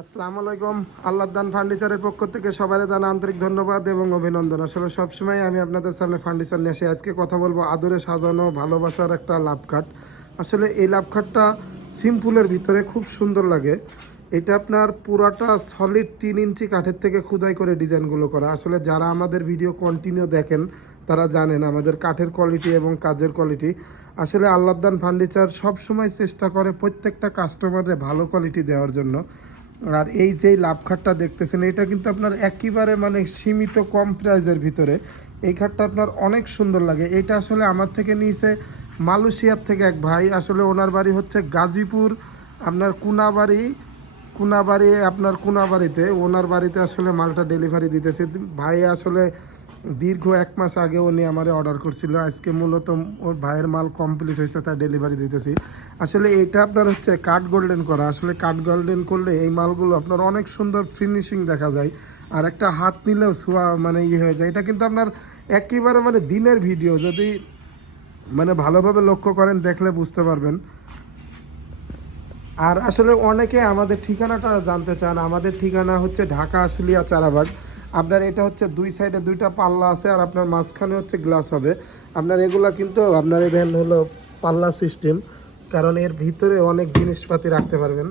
আসসালামু আলাইকুম। আল্লাহদান ফার্নিচারের পক্ষ থেকে সবাই জানা আন্তরিক ধন্যবাদ এবং অভিনন্দন। আসলে সবসময় আমি আপনাদের সামনে ফার্নিচার নিয়ে এসে আজকে কথা বলব আদরে সাজানো, ভালোবাসার একটা লাভ কাট আসলে এই লাভ কাটটা সিম্পলের ভিতরে খুব সুন্দর লাগে। এটা আপনার পুরাটা সলিড তিন ইঞ্চি কাঠের থেকে খুদাই করে ডিজাইনগুলো করা। আসলে যারা আমাদের ভিডিও কন্টিনিউ দেখেন, তারা জানেন আমাদের কাঠের কোয়ালিটি এবং কাজের কোয়ালিটি আসলে আল্লাহদান ফার্নিচার সবসময় চেষ্টা করে প্রত্যেকটা কাস্টমারের ভালো কোয়ালিটি দেওয়ার জন্য। আর এই যে লাভ খাটটা দেখতেছেন, এটা কিন্তু আপনার একেবারে মানে সীমিত কম প্রাইজের ভিতরে। এই খাটটা আপনার অনেক সুন্দর লাগে। এটা আসলে আমার থেকে নিয়েছে মালয়েশিয়ার থেকে এক ভাই। আসলে ওনার বাড়ি হচ্ছে গাজীপুর, আপনার কুনাবাড়ি কুনাবাড়ি, আপনার কুনাবাড়িতে। ওনার বাড়িতে আসলে মালটা ডেলিভারি দিতেছে। ভাই আসলে দীর্ঘ এক মাস আগে উনি আমারে অর্ডার করছিল। আজকে মূলত ওর ভাইয়ের মাল কমপ্লিট হয়েছে, তার ডেলিভারি দিতেছি। আসলে এটা আপনার হচ্ছে কাঠ গোল্ডেন করা। আসলে কাঠ গোল্ডেন করলে এই মালগুলো আপনার অনেক সুন্দর ফিনিশিং দেখা যায়। আর একটা হাত নিলেও ছোঁয়া মানে ইয়ে হয়ে যায়। এটা কিন্তু আপনার একেবারে মানে দিনের ভিডিও যদি মানে ভালোভাবে লক্ষ্য করেন, দেখলে বুঝতে পারবেন। আর আসলে অনেকে আমাদের ঠিকানাটা জানতে চান। আমাদের ঠিকানা হচ্ছে ঢাকা আশুলিয়া চারাবাগ। আপনার এটা হচ্ছে দুই সাইডে দুইটা পাল্লা আছে আর আপনার মাঝখানে হচ্ছে গ্লাস হবে। আপনার এগুলা কিন্তু আপনার এদের হলো পাল্লা সিস্টেম, কারণ এর ভিতরে অনেক জিনিসপাতি রাখতে পারবেন।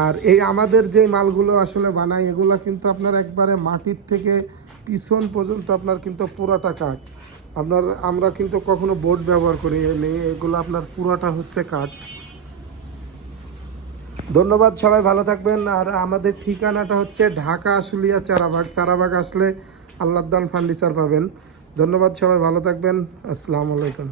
আর এই আমাদের যে মালগুলো আসলে বানাই এগুলো কিন্তু আপনার একবারে মাটির থেকে পিছন পর্যন্ত আপনার কিন্তু পুরাটা কাঠ। আপনার, আমরা কিন্তু কখনো বোর্ড ব্যবহার করি এগুলো আপনার পুরাটা হচ্ছে কাঠ। ধন্যবাদ সবাই, ভালো থাকবেন। আর আমাদের ঠিকানাটা হচ্ছে ঢাকা আশুলিয়া চারাবাগ। চারাবাগ আসলে আল্লাহদান ফার্নিচার পাবেন। ধন্যবাদ সবাই, ভালো থাকবেন। আসসালামু আলাইকুম।